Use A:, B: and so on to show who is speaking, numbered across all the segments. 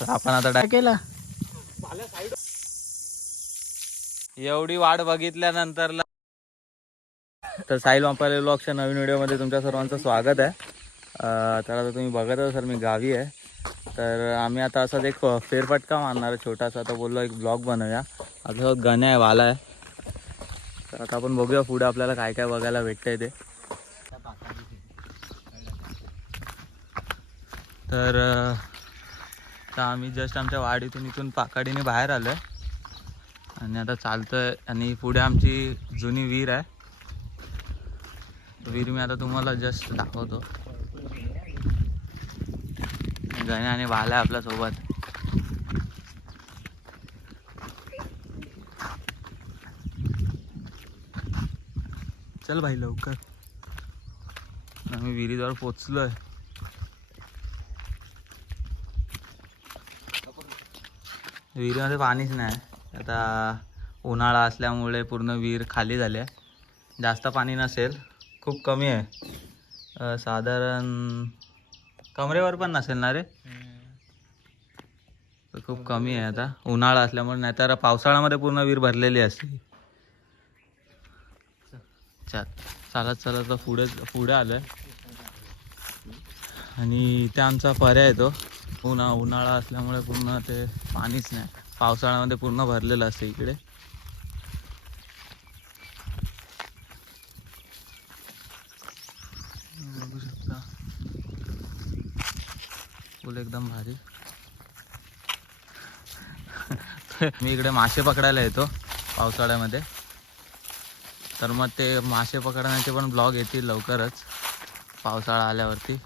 A: तर आपण आता डाय केला? एवढी वाट बघितल्यानंतर तर साईल वांपाले ब्लॉगच्या नवीन व्हिडिओमध्ये तुमच्या सर्वांचं स्वागत आहे. तर आता तुम्ही बघत असाल मी गावी आहे. तर आम्ही आता असाच एक फेरफटका मारणार आहे छोटासा आता बोललो एक ब्लॉग बनवूया. आता गण्या आहे वाला आहे. तर आता आपण बघूया पुढे आपल्याला काय काय बघायला भेटतंय ते. तर तर आता आम्ही जस्ट आमच्या वाडीतून इथून पाकाडीने बाहेर आलो आहे आणि आता चालतंय आणि पुढे आमची जुनी विहीर आहे. विहीर मी आता तुम्हाला जस्ट दाखवतो. गणे आणि भाला आहे आपल्यासोबत. चल भाई लवकर. आम्ही विहिरीजवळ पोचलोय. विहिरीमध्ये पाणीच नाही. आता उन्हाळा असल्यामुळे पूर्ण विहीर खाली झाली आहे. जास्त पाणी नसेल खूप कमी आहे. साधारण कमरेवर पण नसेल ना रे? खूप कमी आहे आता. उन्हाळा असल्यामुळे नाहीतर पावसाळ्यामध्ये पूर्ण विहीर भरलेली असते. चाल चालत चालत पुढे पुढे आलं आणि इथे आमचा पर्याय तो. उन्हा उन्हाळा असल्यामुळे पूर्ण ते पाणीच नाही. पावसाळ्यामध्ये पूर्ण भरलेलं असतं इकडे. बघू शकता. फुल एकदम भारी. मी इकडे मासे पकडायला येतो पावसाळ्यामध्ये. तर मग ते मासे पकडण्याचे पण ब्लॉग येतील लवकरच. पावसाळा आल्यावरती.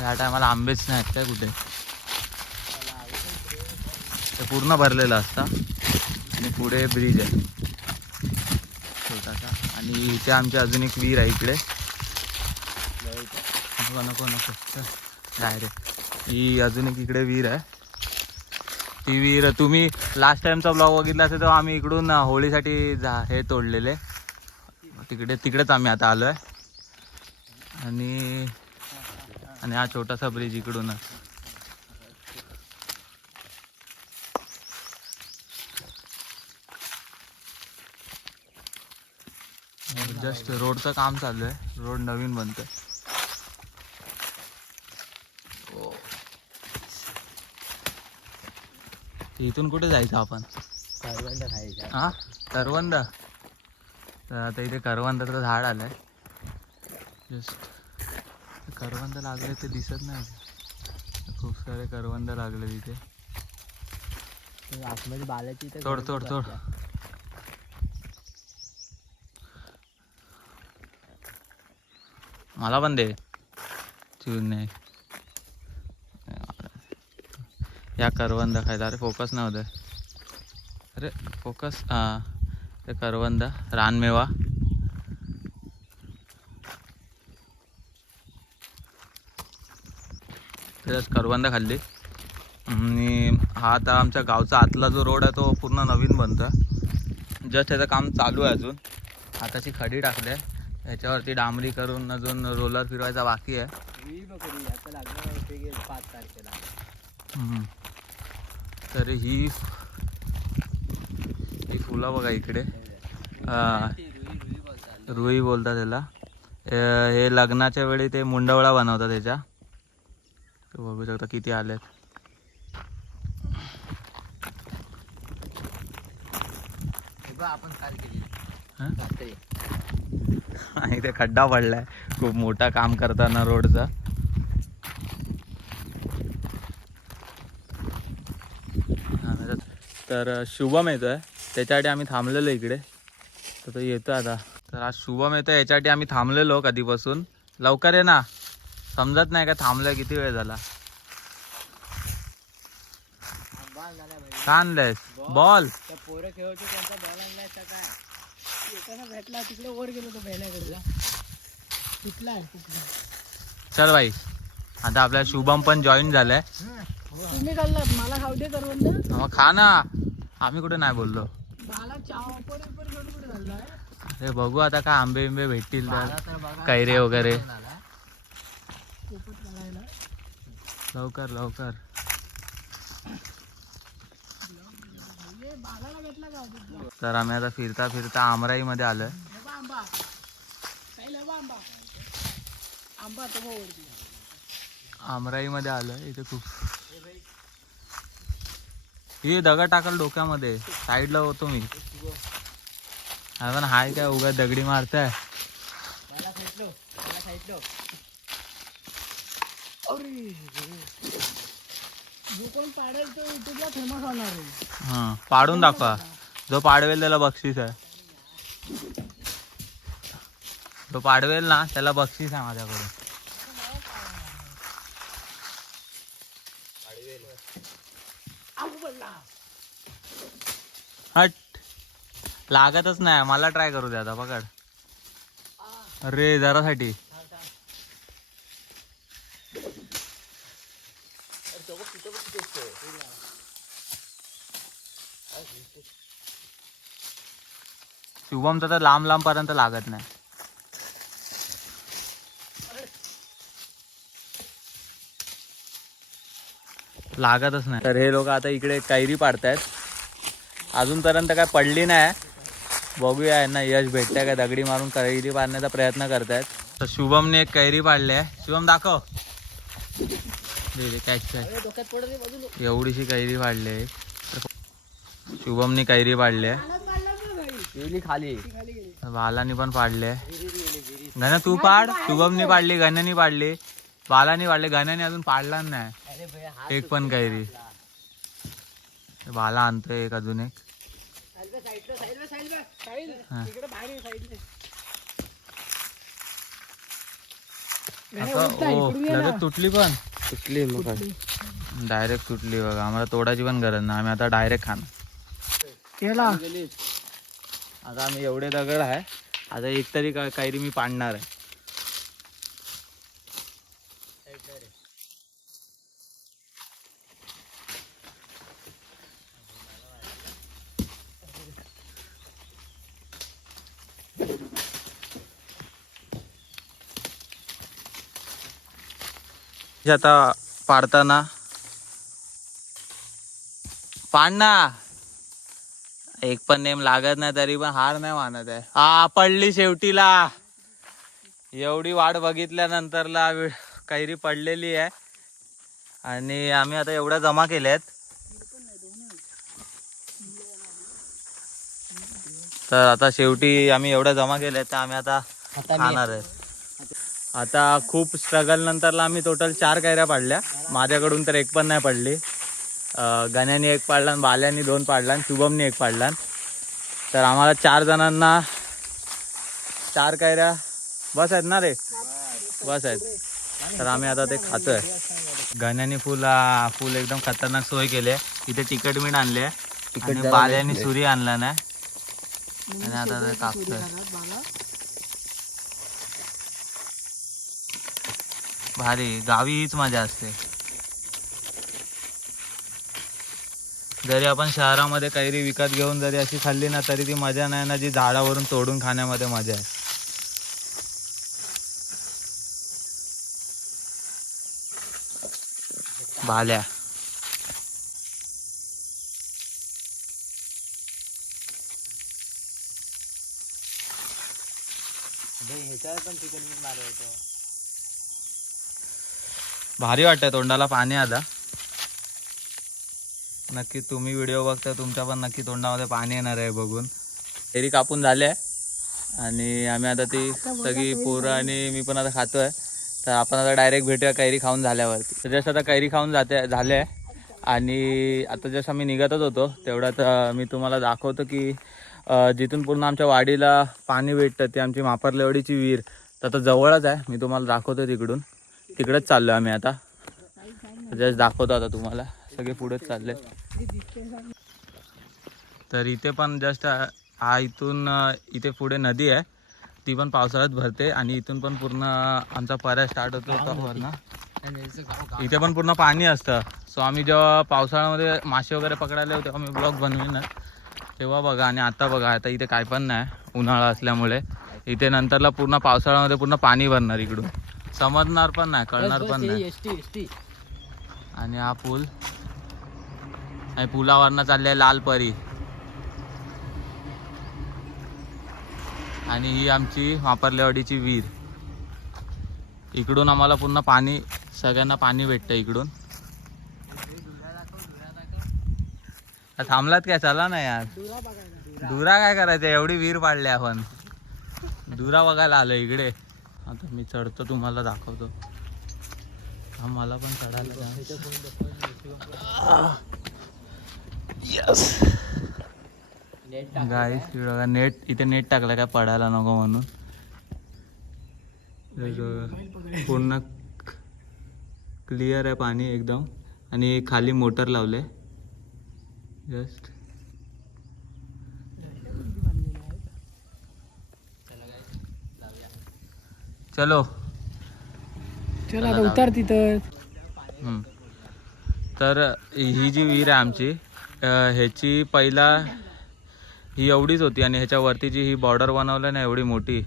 A: या टायमाला आंबेच नाही आहेत काय कुठे? ते पूर्ण भरलेलं असतं. आणि पुढे ब्रिज आहे. छोटासा. आणि इथे आमची अजून एक विहीर आहे इकडे. नको नको नको. डायरेक्ट ही अजून एक इकडे विहीर आहे. ती विहीर तुम्ही लास्ट टाइमचा ब्लॉग बघितला असेल तेव्हा आम्ही इकडून होळीसाठी जा हे तोडलेले. तिकडे तिकडेच आम्ही आता आलो आहे आणि आणि हा छोटासा ब्रिज इकडूनच जस्ट रोडचं काम चालू आहे. रोड नवीन बनतोय. ते इथून कुठे जायचं आपण?
B: करवंद खायचा.
A: हा? करवंद? तर आता इथे करवंदाचं झाड आलंय. जस्ट करवंद लागले ते दिसत नाही. खूप सारे करवंद लागले तिथे.
B: आतमध्ये बालाची
A: तोड तोड तोड. मला पण दे. नाही. या करवंद खायला. अरे फोकस नव्हतं अरे फोकस हां. ते करवंद रानमेवा. त्याच्यात करवंदा खाल्ली. आणि हा आता आमच्या गावचा आतला जो रोड आहे तो पूर्ण नवीन बनतो जस्ट त्याचं काम चालू आहे अजून. हाताची खडी टाकली आहे. ह्याच्यावरती डांबरी करून अजून रोलर फिरवायचा बाकी आहे.
B: पाच तारखेला
A: तर ही ही फुलं बघा इकडे. रुई बोलतात त्याला. हे लग्नाच्या वेळी ते मुंडवळा बनवतात त्याच्या. बघू शकता किती आलेत.
B: आपण
A: ते खड्डा पडलाय. खूप मोठा काम करताना रोडचा. हा, तर शुभम येतोय. त्याच्यासाठी आम्ही थांबलेलो इकडे. तर तो येतो आता. तर आज शुभम येतोय याच्यासाठी आम्ही थांबलेलो कधीपासून. लवकर ये ना. समजत नाही का थांबलोय किती वेळ झाला? का आणलंयस? बॉल.
B: पोरं खेळतो त्यांचा बॉल आणलाय काय? भेटला तिकडे वर गेलो तो कुठला
A: चल भाई आता आपल्या शुभम पण जॉईन झालाय.
B: तुम्ही खाल्लात? मला खावते करवंद.
A: मग खा ना. आम्ही कुठे नाही बोललो. अरे बघू आता काय आंबे बिंबे भेटतील तर.
B: तर
A: कैरे वगैरे.
B: पोपट घालायला
A: लवकर लवकर. तर आम्ही आता फिरता फिरता आमराईमध्ये आलोय.
B: आंबा आंबा आंबा
A: आमराईमध्ये आलोय इथे खूप. हे दगड टाकल डोक्यामध्ये. साईडला होतो मी. पण हाय काय उगा दगडी मारताय
B: मला साईडलो मला साईडलो अरे जो कोण पाडेल तो युट्यूबला फेमस होणार आहे.
A: हा पाडून दाखवा. जो पाडवेल त्याला बक्षीस आहे. जो पाडवेल ना त्याला बक्षीस आहे माझ्याकडे
B: आऊ पडला
A: हट. लागतच नाही. मला ट्राय करू दे आता पकड. अरे जरासाठी. शुभम तर लांब लांब पर्यंत लागत नाही. लागतच नाही. तर हे लोक आता इकडे कैरी पाडतायत. अजूनपर्यंत काय पडली नाही. बघूया यांना यश भेटतंय का? दगडी मारून कैरी पाडण्याचा प्रयत्न करतायत. तर शुभमने एक कैरी पाडली आहे. शुभम दाखव. एवढीशी कैरी पाडली आहे. शुभमने कैरी पाडली आहे.
C: खाली.
A: बालानी पण पाडली. गण तू पाड. शुभमनी पाडली गण्यानी पाडली. बालानी पाडली गण्याने अजून पाडला नाही. एक पण कैरी. बाला आणतोय एक अजून एक. तुटली पण.
C: मग
A: डायरेक्ट तुटली बघा आम्हाला तोडायची पण गरज नाही. आम्ही आता डायरेक्ट खाणार.
B: केला.
A: आता आम्ही एवढे दगड आहे. आता एक तरी का- कैरी मी पाडणार आहे. आता पाडताना. पाडणा एक पण नेम लागत नाही तरी पण हार नाही मानत आहे. हा पडली शेवटीला. एवढी वाट बघितल्यानंतरला कैरी पडलेली आहे. आणि आम्ही आता एवढ्या जमा केल्यात. तर आता शेवटी आम्ही एवढ्या जमा केल्यात तर आम्ही आता खाणार आहेत आता खूप स्ट्रगल नंतरला आम्ही टोटल चार कैऱ्या पाडल्या. माझ्याकडून तर एक पण नाही पडली. गण्याने एक पाडला आणि बाल्याने दोन पाडला आणि शुभमने एक पाडला. तर आम्हाला चार जणांना चार कैऱ्या बस आहेत ना रे? बस आहेत. तर आम्ही आता ते खातोय. गण्याने फुल फुल एकदम खतरनाक सोय केली आहे. इथे तिखट मीठ आणले आणि बाल्याने सुरी आणला नाही आणि आता ते कापतोय. भारी गावी हीच मजा असते. जरी आपण शहरामध्ये कैरी विकत घेऊन जरी अशी खाल्ली ना तरी ती मजा नाही ना जी झाडावरून तोडून खाण्यामध्ये मजा आहे. भाल्या. भारी वाटतंय तोंडाला पाणी आता. नक्की तुम्ही व्हिडिओ बघता तुमच्या पण नक्की तोंडामध्ये पाणी येणार आहे बघून. कैरी कापून झाले आणि आम्ही आता ती सगळी पोरं आणि मी पण आता खातोय. तर आपण आता डायरेक्ट भेटूया कैरी खाऊन झाल्यावरती. तर जसं आता कैरी खाऊन जाते झाले आहे. आणि आता जसं आम्ही निघतच होतो तेवढ्यात मी तुम्हाला दाखवतो की जिथून पूर्ण आमच्या वाडीला पाणी भेटतं ती आमची मापरलेवडीची विहीर. तर आता जवळच आहे. मी तुम्हाला दाखवतो तिकडून. तिकडेच चाललो आम्ही आता. जस्ट दाखवतो आता तुम्हाला. सगळे पुढेच चालले तर इथे पण जस्ट हा इथून इथे पुढे नदी आहे. ती पण पावसाळ्यात भरते आणि इथून पण पूर्ण आमचा पर्याय स्टार्ट होतो. इथे पण पूर्ण पाणी असतं. सो आम्ही जेव्हा पावसाळ्यामध्ये मासे वगैरे पकडायला होते तेव्हा मी ब्लॉग बनवीन. तेव्हा बघा आणि आता बघा आता इथे काय पण नाही. उन्हाळा असल्यामुळे. इथे नंतरला पूर्ण पावसाळ्यामध्ये पूर्ण पाणी भरणार इकडून. समजणार पण नाही कळणार पण नाही. आणि हा पूल. आणि पुलावरनं चालले लाल परी. आणि ही आमची वापरलेवाडीची विहीर. इकडून आम्हाला पूर्ण पाणी सगळ्यांना पाणी भेटतं इकडून. थांबलात काय? चला ना यार.
B: दुरा
A: काय करायचं? एवढी विहीर पाडली आपण. दुरा बघायला आलो इकडे. आता मी चढतो तुम्हाला दाखवतो. मला पण चढायला
B: नेट
A: गाईस बघा नेट इथे नेट टाकलं काय पडायला नको म्हणून. पूर्ण क्लिअर आहे पाणी एकदम. आणि खाली मोटर लावले. जस्ट चलो.
B: चल आता उतार तिथं.
A: तर ही जी विहीर आहे आमची ह्याची पहिला ही एवढीच होती आणि ह्याच्यावरती जी ही बॉर्डर बनवलं ना एवढी मोठी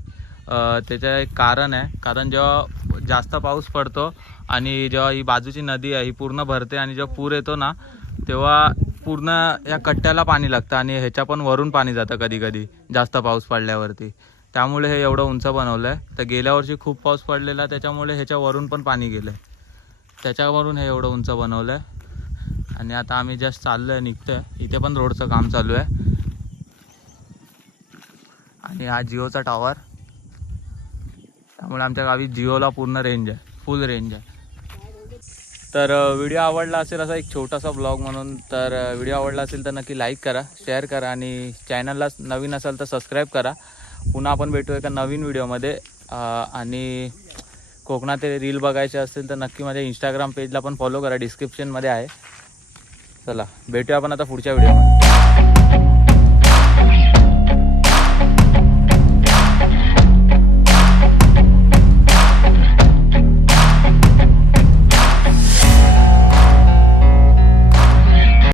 A: त्याचं एक कारण आहे. कारण जेव्हा जास्त पाऊस पडतो आणि जेव्हा ही बाजूची नदी आहे ही पूर्ण भरते आणि जेव्हा पूर येतो ना तेव्हा पूर्ण या कट्ट्याला पाणी लागतं आणि ह्याच्या पण वरून पाणी जातं कधी कधी जास्त पाऊस पडल्यावरती. त्यामुळे हे एवढं उंच बनवलं आहे तर गेल्या वर्षी खूप पाऊस पडलेला त्याच्यामुळे ह्याच्यावरून पण पाणी गेलं आहे त्याच्यावरून हे एवढं उंच बनवलं आहे आणि आता आम्ही जस्ट चाललो आहे निघतो आहे इथे पण रोडचं काम चालू आहे. आणि हा जिओचा टॉवर त्यामुळे आमच्या गावी जिओला पूर्ण रेंज आहे. फुल रेंज आहे. तर व्हिडिओ आवडला असेल असा एक छोटासा ब्लॉग म्हणून तर व्हिडिओ आवडला असेल तर नक्की लाईक करा शेअर करा आणि चॅनलला नवीन असाल तर सबस्क्राईब करा. पुन्हा आपण भेटू एका नवीन व्हिडिओमध्ये. आणि कोकणात रील बघायचे असतील तर नक्की माझ्या इंस्टाग्राम पेजला पण फॉलो करा. डिस्क्रिप्शनमध्ये आहे. चला भेटूया आपण आता पुढच्या व्हिडिओमध्ये.